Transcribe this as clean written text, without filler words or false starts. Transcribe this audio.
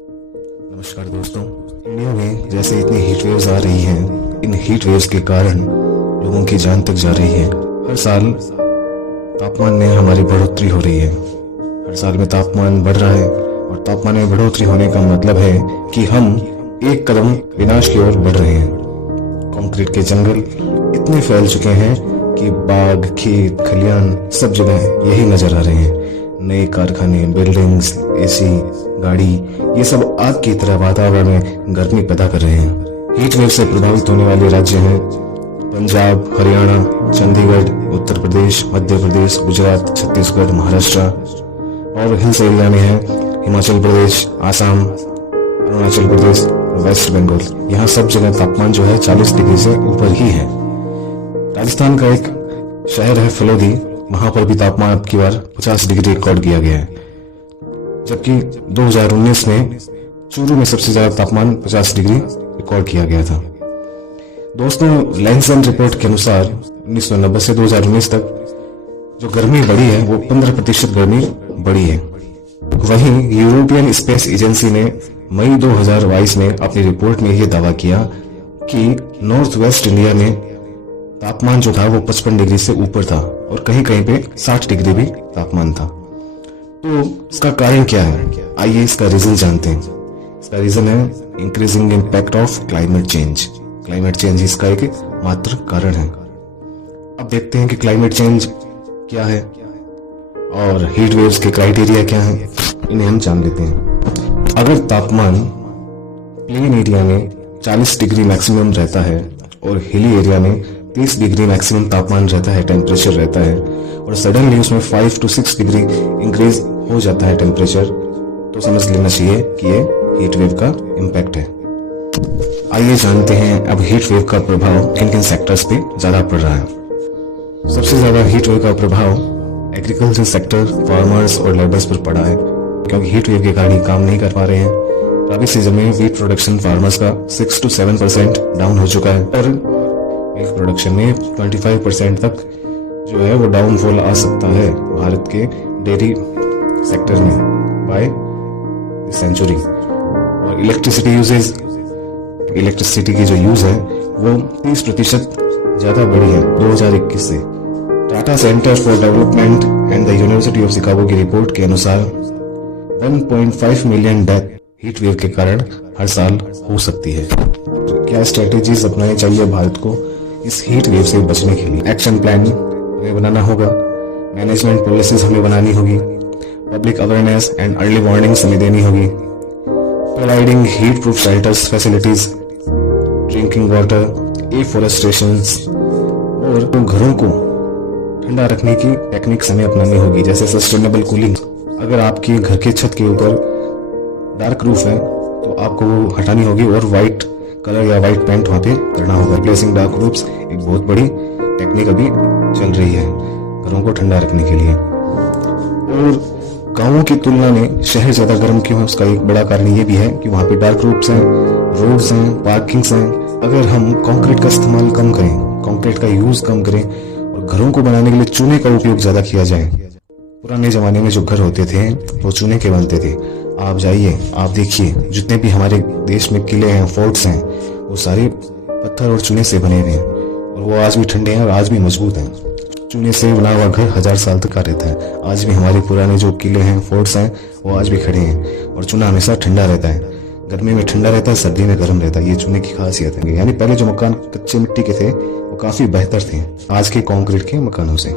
नमस्कार दोस्तों। इंडिया में जैसे इतनी हीट वेव्स आ रही हैं, इन हीट वेव्स के कारण लोगों की जान तक जा रही है। हर साल तापमान में हमारी बढ़ोतरी हो रही है। हर साल में तापमान बढ़ रहा है और तापमान में बढ़ोतरी होने का मतलब है कि हम एक कदम विनाश की ओर बढ़ रहे हैं। कंक्रीट के जंगल इतने फैल चुके हैं कि बाग, खेत, खलियान सब जगह यही नजर आ रहे हैं। नए कारखाने, बिल्डिंग्स, एसी, गाड़ी, ये सब आग की तरह वातावरण में गर्मी पैदा कर रहे हैं। हीट वेव से प्रभावित होने वाले राज्य हैं पंजाब, हरियाणा, चंडीगढ़, उत्तर प्रदेश, मध्य प्रदेश, गुजरात, छत्तीसगढ़, महाराष्ट्र, और हिल्स एरिया में है हिमाचल प्रदेश, आसाम, अरुणाचल प्रदेश, वेस्ट बंगाल। यहाँ सब जगह तापमान जो है 40 डिग्री से ऊपर ही है। राजस्थान का एक शहर है फलोदी, वहां पर भी तापमान अब की बार 50 डिग्री रिकॉर्ड किया गया है, जबकि 2019 में चूरू में सबसे ज्यादा तापमान 50 डिग्री रिकॉर्ड किया गया था। दोस्तों, लैंसन रिपोर्ट के अनुसार 1990 से 2019 तक जो गर्मी बढ़ी है वो 15% गर्मी बढ़ी है। वहीं यूरोपियन स्पेस एजेंसी ने मई 2022 में अपनी रिपोर्ट में यह दावा किया कि नॉर्थ वेस्ट इंडिया में तापमान जो था वो 55 डिग्री से ऊपर था और कहीं कहीं पे 60 डिग्री भी तापमान था। तो इसका कारण क्या है? आइए इसका रीजन जानते हैं। इसका रीजन है increasing impact of climate change. Climate change इसका एक मात्र कारण है। अब देखते हैं कि क्लाइमेट चेंज क्या है और हीट वेव्स के क्राइटेरिया क्या है, इन्हें हम जान लेते हैं। अगर तापमान प्लेन एरिया में 40 डिग्री मैक्सिमम रहता है और हिली एरिया में 30 डिग्री मैक्सिमम तापमान रहता है, टेम्परेचर रहता है, और सडनली उसमें 5 to 6 डिग्री इंक्रीज हो जाता है टेम्परेचर, तो समझ लेना चाहिए कि ये हीट वेव का इम्पैक्ट है। आइए जानते हैं अब हीट वेव का प्रभाव किन किन सेक्टर्स पे ज्यादा पड़ रहा है। सबसे ज्यादा हीट वेव का प्रभाव एग्रीकल्चर सेक्टर, फार्मर्स और लेबर्स पर पड़ा है, क्योंकि हीट वेव के कारण काम नहीं कर पा रहे हैं। रबी सीजन में वीट प्रोडक्शन फार्मर्स का 6 to 7% डाउन हो चुका है और मिल्क प्रोडक्शन में 25% तक जो है वो डाउनफॉल आ सकता है भारत के डेयरी सेक्टर में बाय सेंचुरी। और इलेक्ट्रिसिटी की जो यूज है वो 30% ज्यादा बढ़ी है 2021 से। Tata centre for development and the university of Chicago की रिपोर्ट के अनुसार 1.5 मिलियन डेथ हीट वेव के कारण हर साल हो सकती है। तो क्या स्ट्रेटेजीज अपनानी चाहिए भारत को इस हीट वेव से बचने के लिए? एक्शन प्लान हमें बनाना होगा, मैनेजमेंट पॉलिसीज हमें बनानी होगी, public awareness and early warnings हमें देनी होगी, providing heat proof shelters facilities, drinking water, afforestation, और घरों को ठंडा रखने की टेक्निक्स हमें अपनानी होगी, जैसे सस्टेनेबल कूलिंग। अगर आपके घर के छत के ऊपर डार्क रूफ है तो आपको वो हटानी होगी और व्हाइट कलर या व्हाइट पेंट वहां पे करना होगा। रिप्लेसिंग डार्क रूफ्स एक बहुत बड़ी टेक्निक अभी चल रही है घरों को ठंडा रखने के लिए। और गांवों की तुलना में शहर ज्यादा गर्म क्यों है, उसका एक बड़ा कारण ये भी है कि वहां पे डार्क रूफ्स हैं, रोड्स हैं, पार्किंग्स हैं। अगर हम कंक्रीट का इस्तेमाल कम करें, कंक्रीट का यूज कम करें और घरों को बनाने के लिए चूने का उपयोग ज्यादा किया जाए। पुराने जमाने में जो घर होते थे वो चूने के बनते थे। आप जाइए, आप देखिए, जितने भी हमारे देश में किले हैं, फोर्ट्स हैं, वो सारे पत्थर और चूने से बने हुए हैं और वो आज भी ठंडे हैं और आज भी मजबूत हैं। चूने से बना हुआ घर 1000 साल तक का रहता है। आज भी हमारे पुराने जो किले हैं, फोर्ट्स हैं, वो आज भी खड़े हैं और चूना हमेशा ठंडा रहता है। गर्मी में ठंडा रहता है, सर्दी में गर्म रहता है। ये चूने की खासियत है। यानी पहले जो मकान कच्चे मिट्टी के थे वो काफी बेहतर थे आज के कंक्रीट के मकानों से।